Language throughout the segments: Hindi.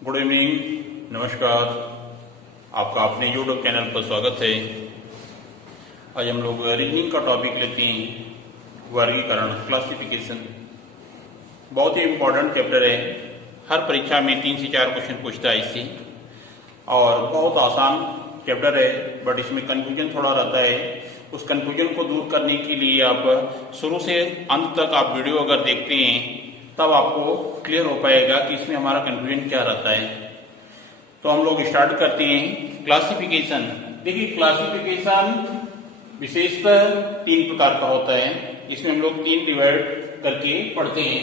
गुड इवनिंग, नमस्कार। आपका अपने यूट्यूब चैनल पर स्वागत है। आज हम लोग रीजनिंग का टॉपिक लेते हैं, वर्गीकरण, क्लासिफिकेशन। बहुत ही इम्पोर्टेंट चैप्टर है। हर परीक्षा में 3 से 4 क्वेश्चन पूछता है इससे, और बहुत आसान चैप्टर है, बट इसमें कंफ्यूजन थोड़ा रहता है। उस कंफ्यूजन को दूर करने के लिए आप शुरू से अंत तक आप वीडियो अगर देखते हैं तब आपको क्लियर हो पाएगा कि इसमें हमारा कंफ्यूजन क्या रहता है। तो हम लोग स्टार्ट करते हैं क्लासिफिकेशन। देखिए, क्लासिफिकेशन विशेषतः 3 प्रकार का होता है। इसमें हम लोग 3 डिवाइड करके पढ़ते हैं।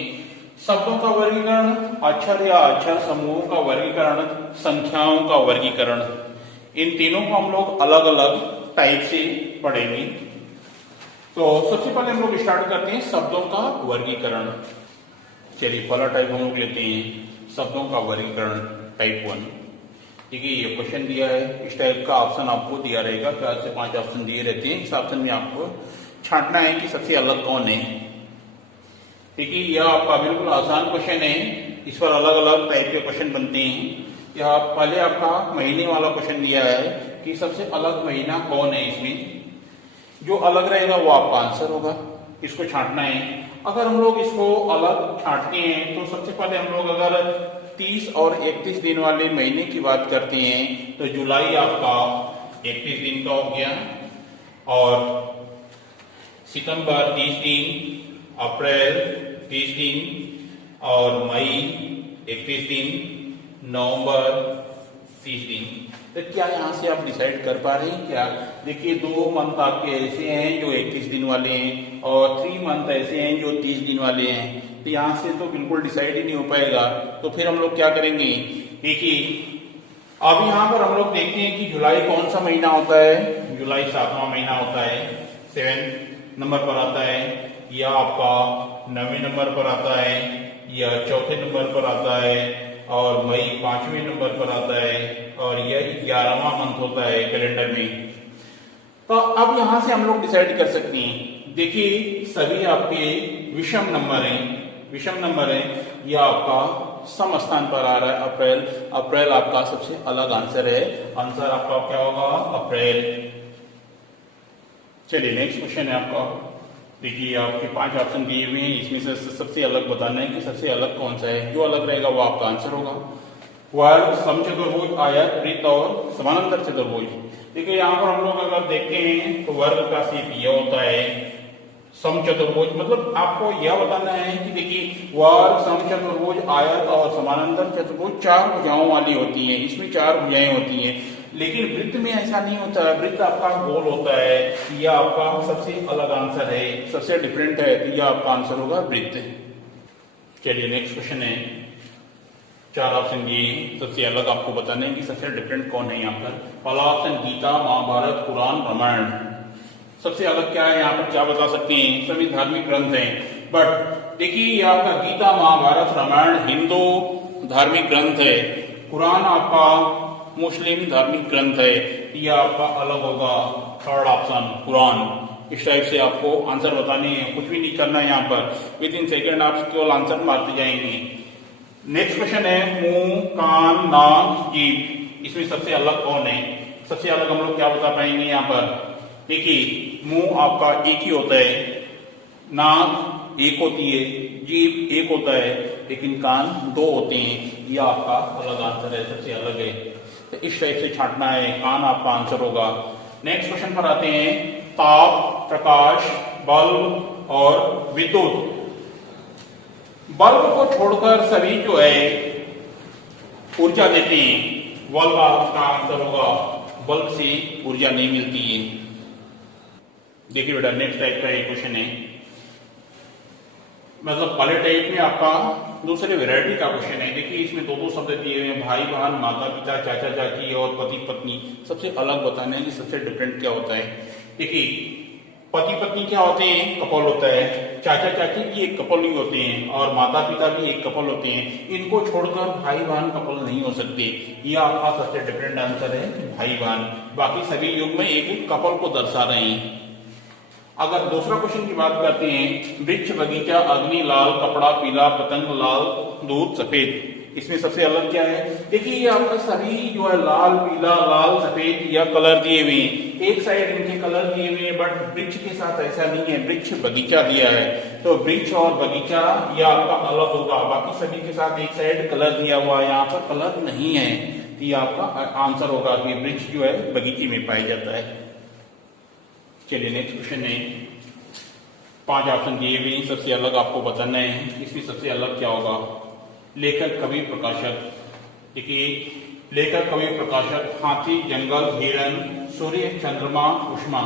शब्दों का वर्गीकरण, अक्षर या अक्षर समूहों का वर्गीकरण, संख्याओं का वर्गीकरण। इन तीनों को हम लोग अलग अलग टाइप से पढ़ेंगे। तो सबसे पहले हम लोग स्टार्ट करते हैं शब्दों का वर्गीकरण। चलिए, पहला टाइप हम लोग लेते हैं शब्दों का वर्गीकरण, टाइप 1। देखिए, ये क्वेश्चन दिया है, इस टाइप का ऑप्शन आपको दिया रहेगा। 4 से 5 ऑप्शन दिए रहते हैं। इस ऑप्शन में आपको छांटना है कि सबसे अलग कौन है। देखिए, यह आपका बिल्कुल आसान क्वेश्चन है। इस पर अलग अलग टाइप के क्वेश्चन बनते हैं। यह पहले आपका महीने वाला क्वेश्चन दिया है कि सबसे अलग महीना कौन है। इसमें जो अलग रहेगा वो आपका आंसर होगा। इसको छांटना है। अगर हम लोग इसको अलग छांटते हैं तो सबसे पहले हम लोग अगर 30 और 31 दिन वाले महीने की बात करते हैं तो जुलाई आपका 31 दिन का हो गया, और सितंबर 30 दिन, अप्रैल 30 दिन, और मई 31 दिन, नवंबर 30 दिन। तो क्या यहाँ से आप डिसाइड कर पा रहे हैं क्या? देखिए, 2 मंथ आपके ऐसे हैं जो 31 दिन वाले हैं, और 3 मंथ ऐसे हैं जो 30 दिन वाले हैं। तो यहाँ से तो बिल्कुल डिसाइड ही नहीं हो पाएगा। तो फिर हम लोग क्या करेंगे? देखिए, अब यहाँ पर हम लोग देखते हैं कि जुलाई कौन सा महीना होता है। जुलाई 7वां महीना होता है, 7 नंबर पर आता है। यह आपका 9वें नंबर पर आता है, यह 4थे नंबर पर आता है, और मई 5वें नंबर पर आता है, और यह 11वां मंथ होता है कैलेंडर में। तो अब यहां से हम लोग डिसाइड कर सकते हैं। देखिए, सभी आपके विषम नंबर हैं, विषम नंबर है। यह आपका सम स्थान पर आ रहा है, अप्रैल। अप्रैल आपका सबसे अलग आंसर है। आंसर आपका क्या होगा? अप्रैल। चलिए, नेक्स्ट क्वेश्चन है आपका। देखिए, आपके 5 ऑप्शन दिए हुए हैं। इसमें से सबसे अलग बताना है कि सबसे अलग कौन सा है। जो अलग रहेगा वो आपका आंसर होगा। वर्ग, समचतुर्भुज, आयत, वृत्त और समानांतर चतुर्भुज। देखिए, यहाँ पर हम लोग अगर देखते हैं तो वर्ग का शेप यह होता है। समचतुर्भुज मतलब आपको यह बताना है कि देखिए, वर्ग, समचतुर्भुज, आयत और समानांतर चतुर्भुज 4 भुजाओं वाली होती हैं। इसमें 4 भुजाएं होती हैं। लेकिन वृत्त में ऐसा नहीं होता है। वृत्त आपका गोल होता है। यह आपका सबसे अलग आंसर है, सबसे डिफरेंट है। तो यह आपका आंसर होगा वृत्त। चलिए, नेक्स्ट क्वेश्चन है। 4 ऑप्शन दिए, सबसे अलग आपको बताना है कि सबसे डिफरेंट कौन है। यहाँ पर पहला ऑप्शन गीता, महाभारत, कुरान, रामायण। सबसे अलग क्या है? यहाँ पर क्या बता सकते हैं? सभी धार्मिक ग्रंथ हैं। बट देखिए, ये आपका गीता, महाभारत, रामायण हिंदू धार्मिक ग्रंथ है। कुरान आपका मुस्लिम धार्मिक ग्रंथ है। यह आपका अलग होगा, थर्ड ऑप्शन कुरान। इस टाइप से आपको आंसर बताने हैं। कुछ भी नहीं करना है। यहाँ पर विद इन सेकेंड आप केवल आंसर मारते जाएंगे। नेक्स्ट क्वेश्चन है मुंह, कान, नाक, जीभ। इसमें सबसे अलग कौन है? सबसे अलग हम लोग क्या बता पाएंगे यहाँ पर? देखिए, मुंह आपका एक ही होता है, नाक एक होती है, जीभ एक होता है, लेकिन कान 2 होते हैं। यह आपका अलग आंसर है, सबसे अलग है। तो इस टाइप से छांटना है, कान आपका आंसर होगा। नेक्स्ट क्वेश्चन पर आते हैं। ताप, प्रकाश, बल्ब और विद्युत। बल्ब को छोड़कर सभी जो है ऊर्जा देते हैं। बल्ब आपका आंसर होगा। बल्ब से ऊर्जा नहीं मिलती है। देखिए बेटा, नेक्स्ट टाइप का एक क्वेश्चन है। मतलब पहले टाइप में आपका दूसरे वैरायटी का क्वेश्चन है। देखिए, इसमें 2 शब्द दिए हुए हैं, भाई बहन, माता पिता, चाचा चाची और पति पत्नी। सबसे अलग बताना है कि सबसे डिफरेंट क्या होता है। देखिए, पति पत्नी क्या होते हैं? कपल होता है। चाचा चाची भी एक कपल ही होते हैं, और माता पिता भी एक कपल होते हैं। इनको छोड़कर भाई बहन कपल नहीं हो सकते। यह आपका सबसे डिफरेंट आंसर है, भाई बहन। बाकी सभी युग में एक एक कपल को दर्शा रहे हैं। अगर दूसरा क्वेश्चन की बात करते हैं, वृक्ष, बगीचा, अग्नि, लाल, कपड़ा पीला, पतंग लाल, दूध सफेद। इसमें सबसे अलग क्या है, देखिए ये आपका सभी जो है लाल पीला लाल सफेद या कलर दिए हुए हैं, एक साइड इनके कलर दिए हुए हैं, बट वृक्ष के साथ ऐसा नहीं है, वृक्ष बगीचा दिया है, तो वृक्ष और बगीचा ये आपका अलग होगा, बाकी सभी के साथ एक साइड कलर दिया हुआ है, यहाँ पर कलर नहीं है, तो ये आपका आंसर होगा कि वृक्ष जो है बगीचे में पाया जाता है। चलिए नेक्स्ट क्वेश्चन है, 5 ऑप्शन दिए हुए, सबसे अलग आपको बताना है, इसमें सबसे अलग क्या होगा, लेखक कवि प्रकाशक, देखिए लेखक कवि प्रकाशक, हाथी जंगल हिरण सूर्य चंद्रमा उष्मा,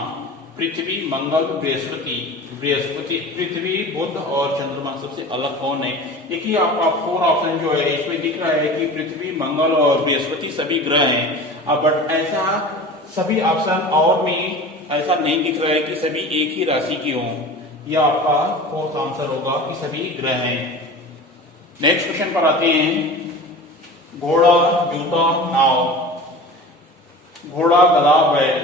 पृथ्वी मंगल बृहस्पति, बृहस्पति पृथ्वी बुध और चंद्रमा, सबसे अलग कौन है। देखिए आपका 4 ऑप्शन जो है इसमें दिख रहा है कि पृथ्वी मंगल और बृहस्पति सभी ग्रह हैं, बट ऐसा सभी ऑप्शन और में ऐसा नहीं दिख रहा है कि सभी एक ही राशि की हों, यह आपका 4th आंसर होगा कि सभी ग्रह हैं। नेक्स्ट क्वेश्चन पर आते हैं, घोड़ा जूता नाव, घोड़ा गधा बैल,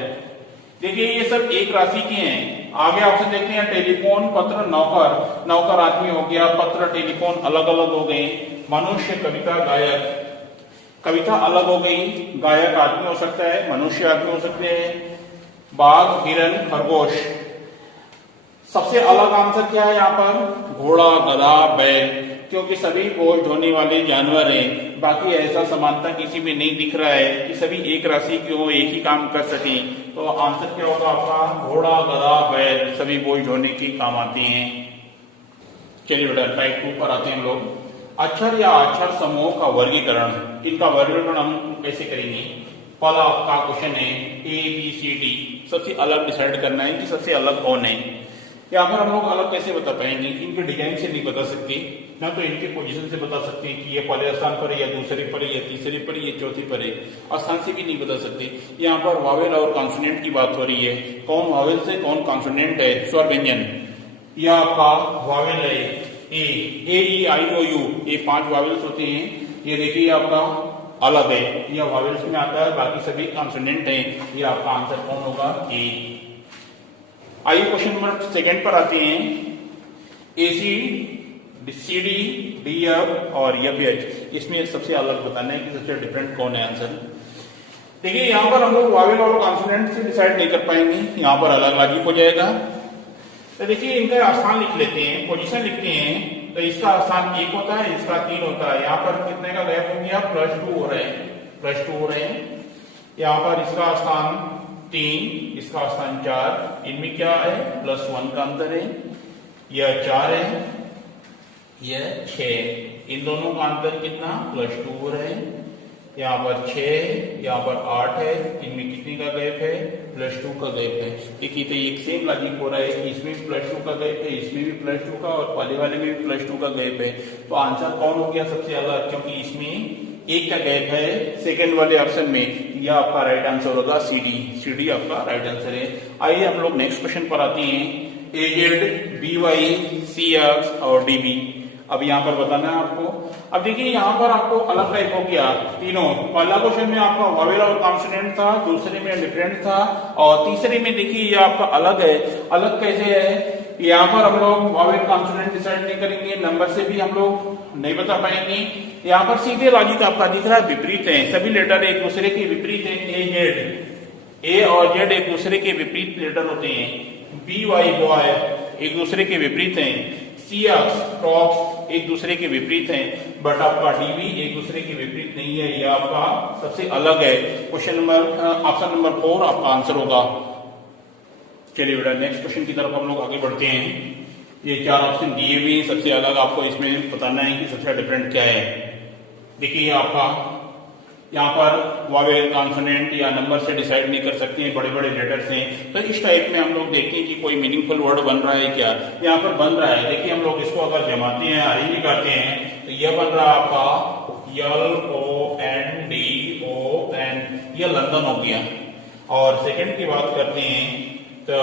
देखिए ये सब एक राशि के हैं। आगे ऑप्शन देखते हैं, टेलीफोन पत्र नौकर, नौकर आदमी हो गया, पत्र टेलीफोन अलग अलग हो गए, मनुष्य कविता गायक, कविता अलग हो गई, गायक आदमी हो सकता है, मनुष्य आदमी हो सकते हैं, बाघ हिरण खरगोश, सबसे अलग आंसर क्या है यहाँ पर, घोड़ा गधा बैल, क्योंकि सभी बोझ ढोने वाले जानवर हैं, बाकी ऐसा समानता किसी में नहीं दिख रहा है कि सभी एक राशि की हो, एक ही काम कर सके, तो आंसर क्या होगा आपका, घोड़ा गधा बैल सभी बोझ ढोने के काम आते हैं। चलिए बेटा टाइप 2 पर आते हैं हम लोग, अक्षर या अक्षर समूह का वर्गीकरण, इनका वर्गीकरण हम कैसे करेंगे। पहला आपका क्वेश्चन है ABCD, सबसे अलग डिसाइड करना है कि सबसे अलग कौन है। यहाँ पर हम लोग अलग कैसे बता पाएंगे, इनके डिजाइन से नहीं बता सकते, ना तो इनके पोजीशन से बता सकते हैं कि ये पहले स्थान पर है या दूसरे पर है या तीसरे पर है या चौथे पर है, स्थान से भी नहीं बता सकते। यहाँ पर वावेल और कॉन्सोनेंट की बात हो रही है, कौन वावेल से कौन कॉन्सोनेंट है, स्वर व्यंजन, यह आपका वावेल है A-E-I-O-U, ये 5 वावेल्स होते हैं, ये देखिए आपका अलग है, यह वावेल्स में आता है, बाकी सभी कॉन्सोनेंट है, ये आपका आंसर कौन होगा, ए। आइए क्वेश्चन नंबर 2 पर आते हैं, AC CD DF और FH, इसमें सबसे अलग बताना है कि सबसे डिफरेंट कौन है आंसर। देखिए यहाँ पर हम लोग वावेल और कॉन्सोनेंट से डिसाइड नहीं कर पाएंगे, यहाँ पर अलग अलग हो जाएगा। तो देखिए इनका स्थान लिख लेते हैं, पोजीशन लिखते हैं, तो इसका स्थान 1 होता है, इसका 3 होता है, यहाँ पर कितने का गैप हो गया, +2 हो रहे हैं, +2 हो रहे हैं, यहाँ पर इसका स्थान 3, इसका स्थान 4, इनमें क्या है, +1 का अंतर है, यह 4 है, यह 6, इन दोनों का अंतर कितना, +2 हो रहे हैं, यहाँ पर 6, यहाँ पर 8 है, इनमें कितने का गैप है, +2 का गैप है। देखिए तो एक सेम लॉजिक हो रहा है कि इसमें भी +2 का गैप है, इसमें भी +2 का, और पहले वाले में भी +2 का गैप है, तो आंसर कौन हो गया सबसे अलग, क्योंकि इसमें 1 का गैप है सेकेंड वाले ऑप्शन में, यह आपका राइट आंसर होगा CD आपका राइट आंसर है। आइए हम लोग नेक्स्ट क्वेश्चन पर आते हैं, AZ BY CX और DB, अब यहाँ पर बताना है आपको। अब देखिए यहाँ पर आपको अलग टाइप हो गया तीनों, पहला क्वेश्चन में आपका वावेल और कॉन्सोनेंट था, दूसरे में डिफरेंट था, और तीसरे में देखिए ये आपका अलग है। अलग कैसे है, यहाँ पर हम लोग वावेल कॉन्सोनेंट डिसाइड नहीं करेंगे, नंबर से भी हम लोग नहीं बता पाएंगे, यहाँ पर सीधे लॉजिक आपका दिख रहा है, विपरीत है, सभी लेटर एक दूसरे के विपरीत है, A और Z एक दूसरे के विपरीत लेटर होते हैं, BY बॉय एक दूसरे के विपरीत हैं, CX क्रॉप्स एक दूसरे के विपरीत हैं, बट आपका DB एक दूसरे के विपरीत नहीं है, यह आपका सबसे अलग है। क्वेश्चन नंबर ऑप्शन नंबर 4 आपका आंसर होगा। चलिए बेटा नेक्स्ट क्वेश्चन की तरफ हम लोग आगे बढ़ते हैं। ये 4 ऑप्शन दिए हुए, सबसे अलग आपको इसमें बताना है कि सबसे डिफरेंट क्या है। देखिए आपका यहाँ पर वावेल कॉन्सोनेंट या नंबर से डिसाइड नहीं कर सकते हैं, बड़े बड़े लेटर्स हैं, तो इस टाइप में हम लोग देखते हैं कि कोई मीनिंगफुल वर्ड बन रहा है क्या, यहाँ पर बन रहा है। देखिए हम लोग इसको अगर जमाते हैं, अरेंज करते हैं, तो यह बन रहा है आपका LONDON, यह लंदन हो गया। और सेकंड की बात करते हैं तो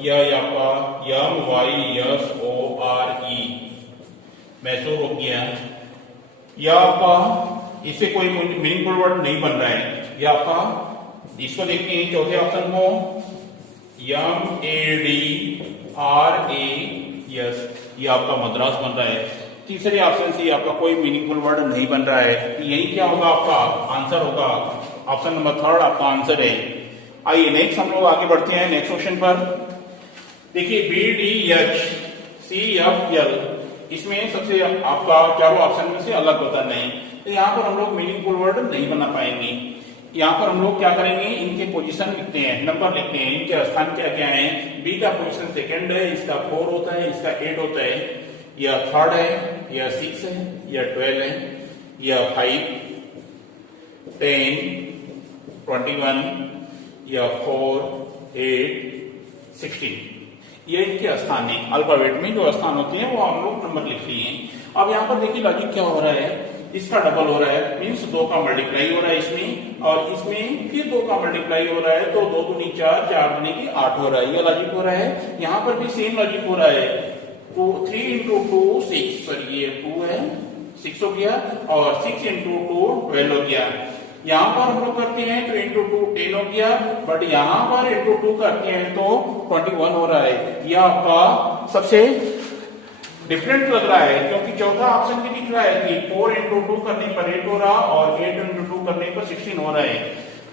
यह आपका MYSORE, मैसूर हो गया। यह आपका इससे कोई मीनिंगफुल वर्ड नहीं बन रहा है, यह आपका इसको देखते हैं चौथे ऑप्शन को, MADRAS, ये आपका मद्रास बन रहा है। तीसरे ऑप्शन से आपका कोई मीनिंगफुल वर्ड नहीं बन रहा है, यही क्या होगा आपका आंसर होगा, ऑप्शन नंबर थर्ड आपका आंसर है। आइए नेक्स्ट हम लोग आगे बढ़ते हैं नेक्स्ट क्वेश्चन पर। देखिए BDHCFL, इसमें सबसे आपका चारों ऑप्शन में से अलग बताना है, तो यहाँ पर हम लोग मीनिंगफुल वर्ड नहीं बना पाएंगे। यहाँ पर हम लोग क्या करेंगे, इनके पोजीशन लिखते हैं, नंबर लिखते हैं, इनके स्थान क्या क्या है। बी का पोजीशन सेकंड है, इसका 4 होता है, इसका 8 होता है, या थर्ड है, या 6 है, या 12 है, या 5, 10, 21, या 4, 8, 16, ये इनके स्थान है। अल्फाबेट में जो स्थान होते हैं वो हम लोग नंबर लिख लिए हैं। अब यहाँ पर देखिए लॉजिक क्या हो रहा है, इसका डबल हो रहा है, मीन्स 2 का मल्टीप्लाई हो रहा है इसमें, और इसमें फिर 2 का मल्टीप्लाई हो रहा है, तो 2 दूनी 4, 4 दूनी की 8 हो रहा है, ये लॉजिक हो रहा है। यहाँ पर भी सेम लॉजिक हो रहा है, 3 इंटू 2 6, सॉरी ये 2 है, 6 हो गया, और 6 इंटू 2 12 हो गया। यहाँ पर हम लोग करते हैं तो इंटू 2 10 हो गया, बट यहाँ पर इंटू 2 करते हैं तो 21 हो रहा है। यह आपका सबसे डिफरेंट लग रहा है, क्योंकि चौथा ऑप्शन भी दिख रहा है कि 4 इंटू 2 करने पर 8 हो रहा, और 8 इंटू 2 करने पर 16 हो रहा है।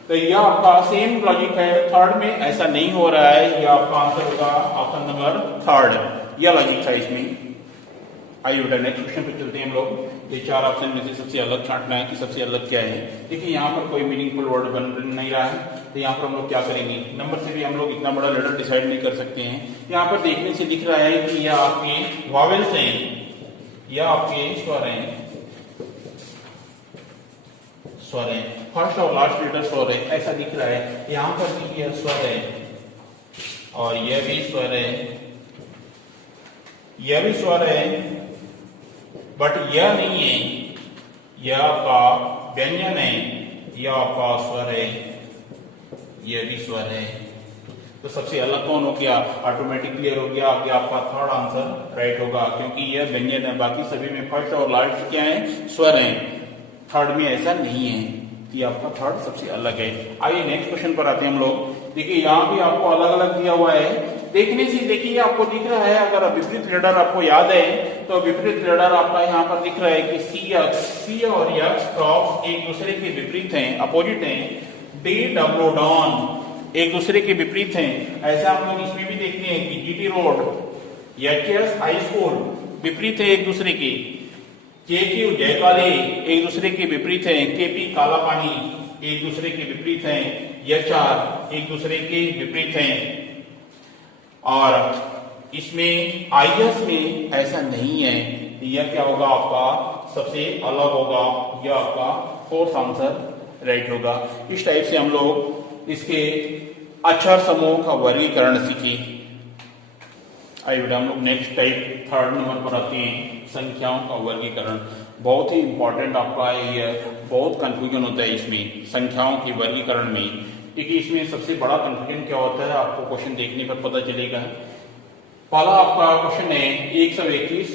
तो यह आपका सेम लॉजिक है, थर्ड में ऐसा नहीं हो रहा है, यह आपका आंसर होगा ऑप्शन नंबर थर्ड, यह लॉजिक था इसमें। आइए बेटा नेक्स्ट क्वेश्चन पे चलते हैं हम लोग। ये 4 ऑप्शन में से सबसे अलग छांटना है कि सबसे अलग क्या है। देखिए यहाँ पर कोई मीनिंगफुल वर्ड बन नहीं रहा है, तो यहाँ पर हम लोग क्या करेंगे, नंबर से भी हम लोग इतना बड़ा लेटर डिसाइड नहीं कर सकते हैं। यहाँ पर देखने से दिख रहा है कि यह आपके वॉवेल्स हैं, यह आपके स्वर हैं, स्वर है, फर्स्ट और लास्ट लेटर स्वर है, ऐसा दिख रहा है। यहाँ पर भी यह स्वर है, और यह भी स्वर है, यह भी स्वर है, बट यह नहीं है, यह आपका व्यंजन है, यह आपका स्वर है, यह भी स्वर है। तो सबसे अलग कौन हो गया, ऑटोमेटिक क्लियर हो गया, आगे आपका थर्ड आंसर राइट होगा, क्योंकि यह व्यंजन है, बाकी सभी में फर्स्ट और लास्ट क्या है, स्वर है, थर्ड में ऐसा नहीं है, कि आपका थर्ड सबसे अलग है। आइए नेक्स्ट क्वेश्चन पर आते हैं हम लोग। देखिए यहाँ भी आपको अलग अलग दिया हुआ है, देखने से देखिए आपको दिख रहा है, अगर विपरीत लेटर आपको याद है तो विपरीत लेटर आपका यहाँ पर दिख रहा है कि सी और यक्स क्रॉस एक दूसरे के विपरीत हैं, अपोजिट हैं। डी डब्ल्यू डॉन एक दूसरे के विपरीत हैं, ऐसा हम लोग इसमें भी देखते हैं कि GT road, HS high school विपरीत है एक दूसरे के। केक्यू जयकाले एक दूसरे के विपरीत हैं। केपी काला पानी एक दूसरे के विपरीत हैं। एचआर एक दूसरे के विपरीत हैं। और इसमें आईएस में ऐसा नहीं है, यह क्या होगा आपका सबसे अलग होगा, यह आपका फोर्थ आंसर राइट होगा। इस टाइप से हम लोग इसके अक्षर समूह का वर्गीकरण सीखे। आइए बेटा हम लोग नेक्स्ट टाइप थर्ड नंबर पर आते हैं, संख्याओं का वर्गीकरण। बहुत ही इंपॉर्टेंट आपका है, यह बहुत कंफ्यूजन होता है इसमें संख्याओं के वर्गीकरण में, क्योंकि इसमें सबसे बड़ा कंफ्यूजन क्या होता है आपको क्वेश्चन देखने पर पता चलेगा। पहला आपका क्वेश्चन है 121,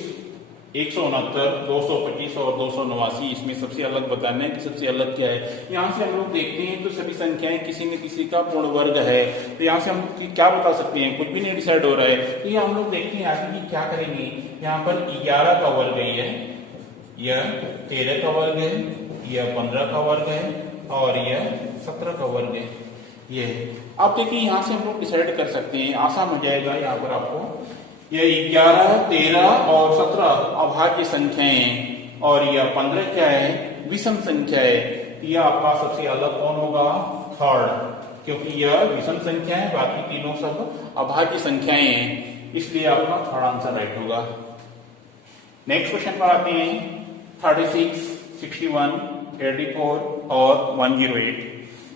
169, 225 और 289, इसमें सबसे अलग बताना है कि सबसे अलग क्या है। यहाँ से हम लोग देखते हैं तो सभी संख्याएं किसी न किसी का पूर्ण वर्ग है, तो यहाँ से हम क्या बता सकते हैं, कुछ भी नहीं डिसाइड हो रहा है। तो ये हम लोग देखते हैं आगे की क्या करेंगे। यहाँ पर 11 का वर्ग है, यह 13 का वर्ग है, यह 15 का वर्ग है, और यह 17 का वर्ग है। ये अब देखिए यहाँ से हम लोग डिसाइड कर सकते हैं, आसान हो जाएगा। यहाँ पर आपको यह 11, 13 और 17 अभाज्य संख्याएं हैं, और यह 15 क्या है, विषम संख्या है। यह आपका सबसे अलग कौन होगा, थर्ड, क्योंकि यह विषम संख्या है, बाकी तीनों सब अभाज्य संख्याएं हैं, इसलिए आपका थर्ड आंसर राइट होगा। नेक्स्ट क्वेश्चन पर आते हैं 36, 61, 84 और 108।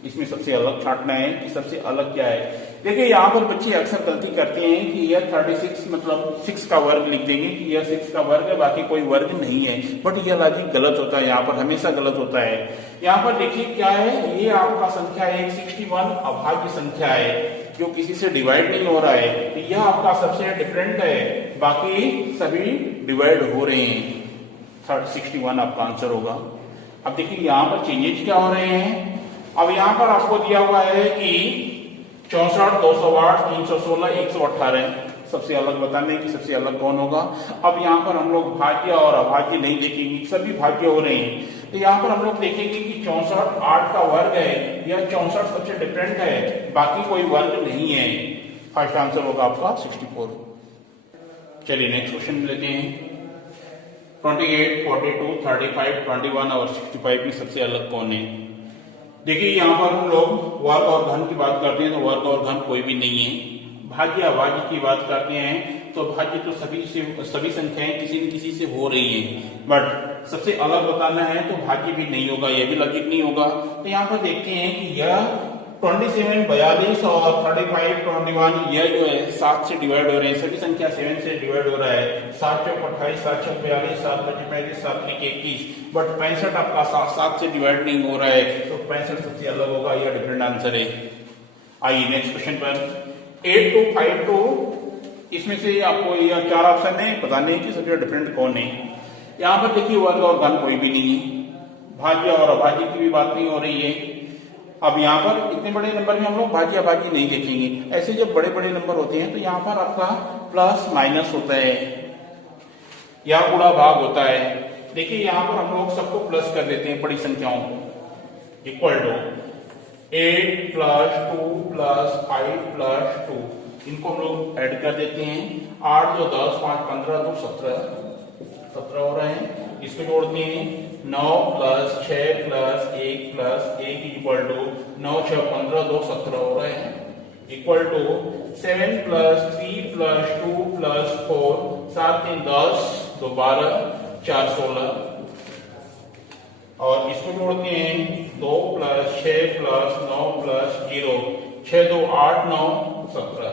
इसमें सबसे अलग छांटना है कि सबसे अलग क्या है। देखिए यहाँ पर बच्चे अक्सर गलती करते हैं कि यह 36 मतलब 6 का वर्ग लिख देंगे कि यह 6 का वर्ग है, बाकी कोई वर्ग नहीं है, बट यह लॉजिक गलत होता है, यहाँ पर हमेशा गलत होता है। यहाँ पर देखिए क्या है, ये आपका संख्या है 61 अभाज्य संख्या है, जो किसी से डिवाइड नहीं हो रहा है, तो यह आपका सबसे डिफरेंट है, बाकी सभी डिवाइड हो रहे हैं। 61 आपका आंसर होगा। अब देखिए यहाँ पर चेंजेस क्या हो रहे हैं। अब यहाँ पर आपको दिया हुआ है कि 64, 208, 316, 118, सबसे अलग बताने की सबसे अलग कौन होगा। अब यहाँ पर हम लोग भाज्य और अभाज्य नहीं देखेंगे, सभी भाज्य हो रहे हैं। तो यहाँ पर हम लोग देखेंगे कि 64 8 का वर्ग है या 64 सबसे डिफरेंट है, बाकी कोई वर्ग नहीं है। फर्स्ट आंसर होगा आपका 64। चलिए नेक्स्ट क्वेश्चन लेते हैं। 28, 42, 35, 21 और 65 में सबसे अलग कौन है। देखिए यहाँ पर हम लोग वर्ग और घन की बात करते हैं तो वर्ग और घन कोई भी नहीं है। भाज्य अभाज्य की बात करते हैं तो भाज्य तो सभी संख्याएं किसी न किसी से हो रही हैं, बट सबसे अलग बताना है तो भाज्य भी नहीं होगा, यह भी लॉजिक नहीं होगा। तो यहाँ पर देखते हैं कि यह 27, 42 और 35, 21 यह जो है 7 से डिवाइड हो रहे हैं, सभी संख्या 7 से डिवाइड हो रहा है। 7 चौक 28, 7 छक 42, 7 पचे 35, 7 त्रिक 21, बट 65 आपका 7 से डिवाइड नहीं हो रहा है, तो 65 सबसे अलग होगा, यह डिफरेंट आंसर है। आइए नेक्स्ट क्वेश्चन पर 8 to 5 to, इसमें से आपको यह 4 ऑप्शन है, बताने की सबसे डिफरेंट कौन है। यहाँ पर देखिए वर्ग और घन कोई भी नहीं है, भाज्य और अभाज्य की भी बात नहीं हो रही है। अब यहाँ पर इतने बड़े नंबर में हम लोग भाज्य अभाज्य नहीं देखेंगे। ऐसे जब बड़े बड़े नंबर होते हैं तो यहाँ पर आपका प्लस माइनस होता है या गुणा भाग होता है। देखिए यहाँ पर हम लोग सबको प्लस कर देते हैं, बड़ी संख्याओं को। Equal to 8 plus 2 plus 5 plus 2, इनको हम लोग ऐड कर देते हैं। 8 2 10, 5 15 2 17 हो रहे हैं। इसको जोड़ते हैं 9 प्लस 6 प्लस 1 इक्वल टू 9 6 15 2 17 हो रहे हैं। Equal to 7 plus 3 plus 2 plus 4, 7 3 10 2 12 4 16, और इसको जोड़ते हैं 2 प्लस 6 प्लस 9 प्लस 0, 6 2 8 9 17।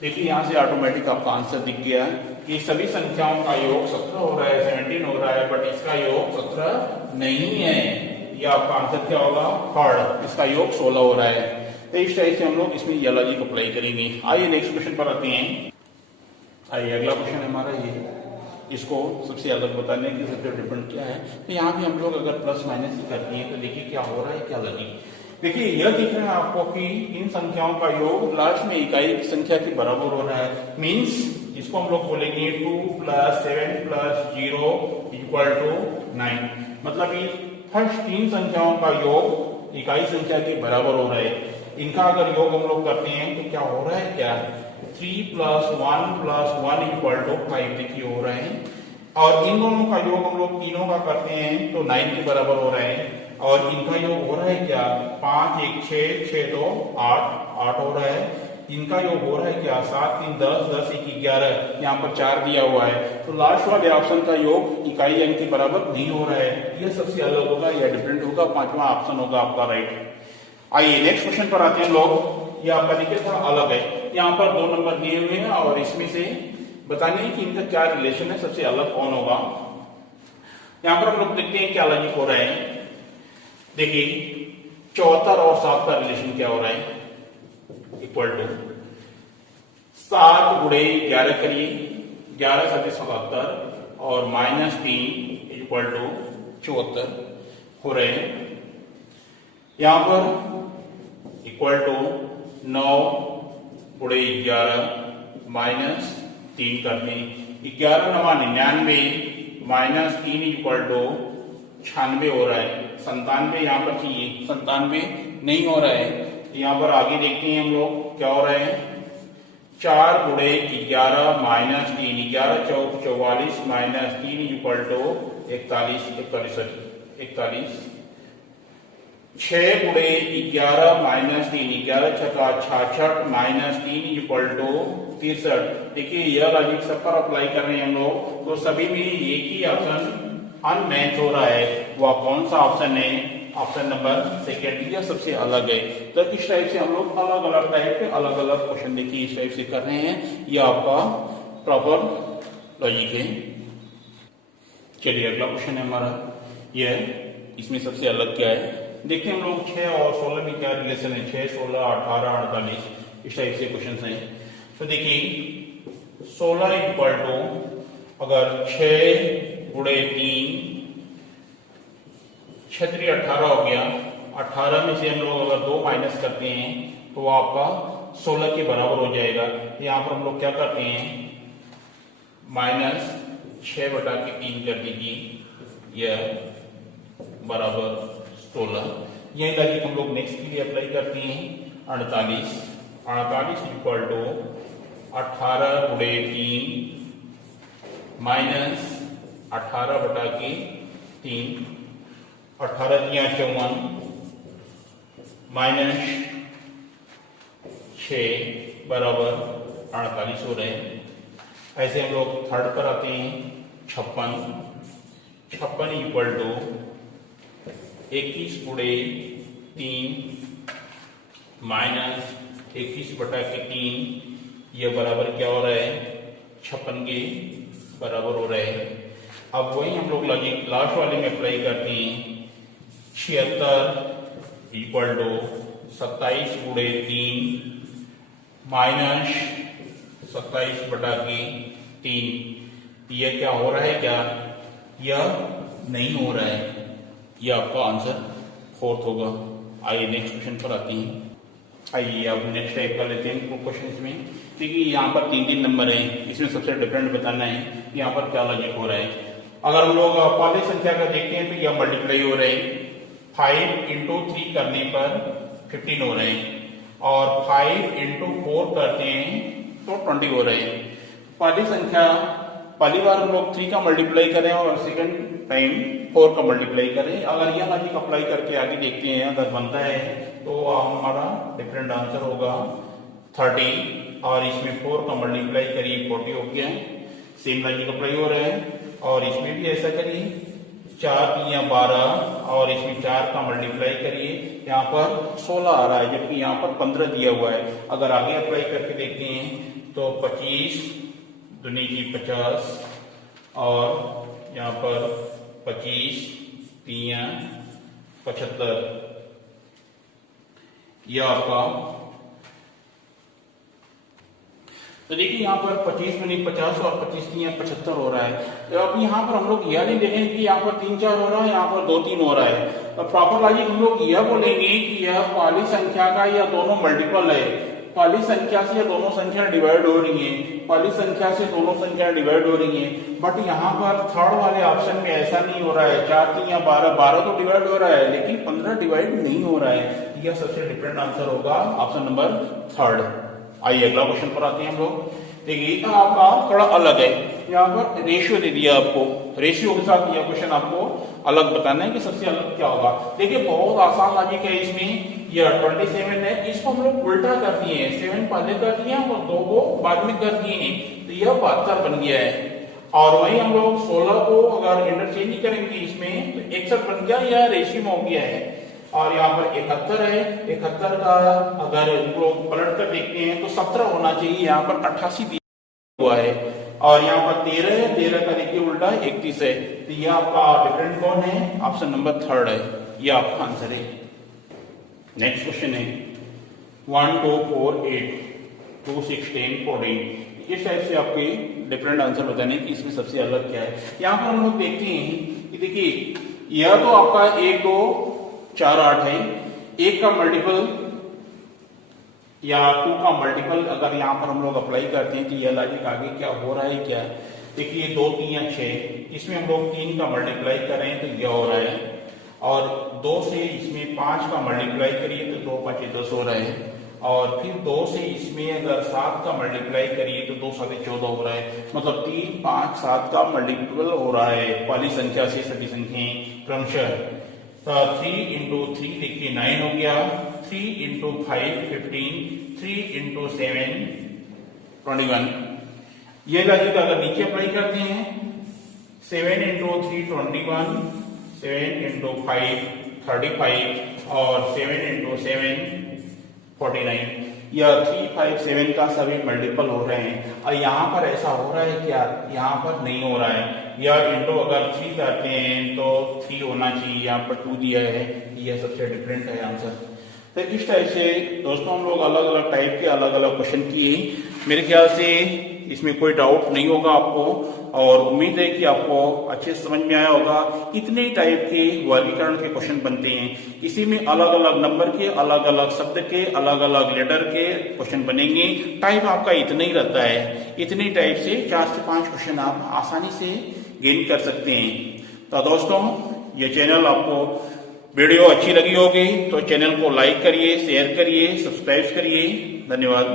देखिए यहां से ऑटोमेटिक आपका आंसर दिख गया कि सभी संख्याओं का योग 17 हो रहा है, 17 हो रहा है, बट इसका योग 17 नहीं है। यह आपका आंसर क्या होगा, थर्ड, इसका योग 16 हो रहा है। तो इस टाइप से हम लोग इसमें ये लॉजिक अप्लाई करेंगे। आइए नेक्स्ट क्वेश्चन पर आते हैं। आइए अगला क्वेश्चन हमारा ये, इसको सबसे अलग बताने की सबसे डिफरेंट क्या है। तो यहाँ भी हम लोग अगर प्लस माइनस ही करते हैं तो देखिए क्या हो रहा है, क्या लॉजिक। देखिए यह दिख रहा है आपको कि इन संख्याओं का योग लास्ट में इकाई की संख्या के बराबर हो रहा है। मींस इसको हम लोग बोलेंगे 2 प्लस 7 प्लस 0 इक्वल टू 9। मतलब ये फर्स्ट 3 संख्याओं का योग इकाई संख्या के बराबर हो रहा है। इनका अगर योग हम लोग करते हैं तो क्या हो रहा है, क्या 3 प्लस 1 इक्वल टू 5, देखिए हो रहे हैं। और इन दोनों का योग हम लोग तीनों का करते हैं तो 9 के बराबर हो रहे हैं। और इनका योग हो रहा है क्या, 5 1 6 6 2 8 हो रहा है। इनका योग हो रहा है क्या, 7 3 10 10 1 11, यहाँ पर 4 दिया हुआ है। तो लास्ट वाले ऑप्शन का योग इकाई अंक के बराबर नहीं हो रहा है, यह सबसे अलग होगा, यह डिफरेंट होगा, 5वां ऑप्शन होगा आपका राइट। आइए नेक्स्ट क्वेश्चन पर आते हैं लोग। यह आपका देखिए थोड़ा अलग है, यहाँ पर 2 नंबर दिए हुए हैं और इसमें से बताने की इनका क्या रिलेशन है, सबसे अलग कौन होगा। यहाँ पर हम लोग देखते हैं क्या लॉजिक हो रहा है। देखिए 74 और 7 का रिलेशन क्या हो रहा है, इक्वल टू 7 गुणे 11 करिए, 11 7 77 और -3 इक्वल टू 74 हो रहे हैं। यहां पर इक्वल टू 9 गुणे 11 -3 कर दें, 11 9 99 -3 इक्वल टू 96 हो रहा है। 97 यहाँ पर चाहिए, 97 नहीं हो रहा है। यहाँ पर आगे देखते हैं हम लोग क्या हो रहा है, 4 गुणे 11 -3, 11 चौक 44 -3 इक्वल टू 41 41, 6 गुणे 11 -3, 11 छक्का 66 -3 इक्वल टू 63। देखिए यह लॉजिक सब पर अप्लाई कर रहे हैं हम लोग, तो सभी में एक ही ऑप्शन अनमैच हो रहा है। वह कौन सा ऑप्शन है, ऑप्शन नंबर सेकेंड, यह सबसे अलग है। तो इस टाइप से हम लोग अलग अलग टाइप के अलग अलग क्वेश्चन देखिए इस टाइप से कर रहे हैं, यह आपका प्रॉपर लॉजिक है। चलिए अगला क्वेश्चन है हमारा, यह इसमें सबसे अलग क्या है देखते हैं हम लोग। 6 और 16 में क्या रिलेशन है, 6 16 18 48, इस टाइप से क्वेश्चन है। तो देखिए 16 इक्वल टू अगर 6 गुणे 3 6 18 हो गया, 18 में से हम लोग अगर 2 माइनस करते हैं तो वो आपका 16 के बराबर हो जाएगा। यहाँ पर हम लोग क्या करते हैं, -6/3 कर दीजिए, यह बराबर 16। यही लॉजिक हम लोग नेक्स्ट के लिए अप्लाई करते हैं। 48 इक्वल टू 18/3 माइनस 18/3, 18 × 54 माइनस 6 बराबर 48 हो रहे हैं। ऐसे हम लोग थर्ड पर आते हैं। 56 इक्वल टू 21/3 माइनस 21/3, यह बराबर क्या हो रहा है, 56 के बराबर हो रहे हैं। अब वही हम लोग लॉजिक लास्ट वाले में अप्लाई करते हैं। 76 इक्वल टू 27/3 माइनस 27/3, यह क्या हो रहा है, क्या यह नहीं हो रहा है, यह आपका आंसर 4th होगा। आइए नेक्स्ट क्वेश्चन पर आते हैं। आइए अब नेक्स्ट टाइप कर लेते हैं क्वेश्चन में। देखिए यहाँ पर 3 नंबर हैं, इसमें सबसे डिफरेंट बताना है यहाँ पर क्या लॉजिक हो रहा है। अगर हम लोग पहली संख्या का देखते हैं तो यह मल्टीप्लाई हो रहे हैं, 5 × 3 करने पर 15 हो रहे हैं, और 5 × 4 करते हैं तो 20 हो रहे हैं। पहली संख्या पहली बार हम लोग 3 का मल्टीप्लाई करें और सेकंड टाइम 4 का मल्टीप्लाई करें। अगर यह लॉजिक अप्लाई करके आगे देखते हैं, अगर बनता है तो हमारा डिफरेंट आंसर होगा 30, और इसमें 4 का मल्टीप्लाई करिए 40 हो गया। सेम लॉजिक अप्लाई हो रहा है, और इसमें भी ऐसा करिए, 4 × 12, और इसमें 4 का मल्टीप्लाई करिए, यहाँ पर 16 आ रहा है, जबकि यहाँ पर 15 दिया हुआ है। अगर आगे अप्लाई करके देखते हैं तो 25 दूनी की 50, और यहाँ पर 25 × 75, यह आपका। तो देखिए यहाँ पर 25 दूनी 50 और 25 × 75 हो रहा है। तो अब यहाँ पर हम लोग यह नहीं देखेंगे कि यहाँ पर 3-4 हो रहा है, यहाँ पर 2-3 हो रहा है। तो प्रॉपर लॉजिक हम लोग यह बोलेंगे कि यह पहली संख्या का या दोनों मल्टीपल है, पहली संख्या से दोनों संख्या डिवाइड हो रही है, पहली संख्या से दोनों संख्या डिवाइड हो रही है। बट यहाँ पर थर्ड वाले ऑप्शन में ऐसा नहीं हो रहा है। 4 × 12, 12 तो डिवाइड हो रहा है, लेकिन 15 डिवाइड नहीं हो रहा है। यह सबसे डिफरेंट आंसर होगा ऑप्शन नंबर 3rd। आइए अगला क्वेश्चन पर आते हैं हम लोग। देखिए आपका थोड़ा अलग है, यहाँ पर रेशियो दे दिया आपको, रेशियो के साथ यह क्वेश्चन आपको अलग बताना है कि सबसे अलग क्या होगा। देखिए बहुत आसान लॉजिक है इसमें। यह 27 है, इसको हम लोग उल्टा कर दिए हैं, 7 पहले कर दिए और 2 को बाद में कर दिए हैं, तो यह 72 बन गया है। और वही हम लोग 16 को अगर इंटरचेंज करेंगे इसमें तो 61 बन गया, यह रेशियो में हो गया है। और यहाँ पर 71 है, 71 का अगर हम लोग पलट कर देखते हैं तो 17 होना चाहिए, यहाँ पर 88 दिया हुआ है। और यहाँ पर 13 है, 13 का देखिए उल्टा 31 है। तो यह आपका डिफरेंट कौन है, ऑप्शन नंबर 3rd है, यह आपका आंसर है। नेक्स्ट क्वेश्चन है 1 2 4 8 2 6 10 14। इस टाइप से आपके डिफरेंट आंसर बताने कि इसमें सबसे अलग क्या है। यहाँ पर हम लोग देखते हैं कि देखिए यह तो आपका 1 2 4 8 है, 1 का मल्टीपल या 2 का मल्टीपल अगर यहाँ पर हम लोग अप्लाई करते हैं कि यह लॉजिक आगे क्या हो रहा है, क्या देखिए 2 3 या 6, इसमें हम लोग 3 का मल्टीप्लाई करें तो यह हो रहा है, और 2 से इसमें 5 का मल्टीप्लाई करिए तो 2 5 10 हो रहा है, और फिर 2 से इसमें अगर 7 का मल्टीप्लाई करिए तो 2 7 14 हो रहा है। मतलब 3 5 7 का मल्टीपल हो रहा है पहली संख्या से सभी संख्याएं क्रमशः। 3 × 3 देखिए 9 हो गया, 3 × 5 15, 3 × 7 21। ये लॉजिक अगर नीचे अप्लाई करते हैं 7 × 3 21, 7 × 5 35, और 7 × 7 49। यह 3 5 7 का सभी मल्टीपल हो रहे हैं। और यहाँ पर ऐसा हो रहा है क्या, यहाँ पर नहीं हो रहा है। यह इंटू अगर 3 करते हैं तो 3 होना चाहिए, यहाँ पर 2 दिया है, यह सबसे डिफरेंट है आंसर। तो इस टाइप से दोस्तों हम लोग अलग अलग टाइप के अलग अलग क्वेश्चन किए। मेरे ख्याल से इसमें कोई डाउट नहीं होगा आपको, और उम्मीद है कि आपको अच्छे से समझ में आया होगा। इतने टाइप के वर्गीकरण के क्वेश्चन बनते हैं, इसी में अलग अलग नंबर के, अलग अलग शब्द के, अलग अलग लेटर के क्वेश्चन बनेंगे। टाइम आपका इतना ही रहता है, इतने टाइप से 4 से 5 क्वेश्चन आप आसानी से गेन कर सकते हैं। तो दोस्तों, ये चैनल आपको वीडियो अच्छी लगी होगी तो चैनल को लाइक करिए, शेयर करिए, सब्सक्राइब करिए। धन्यवाद।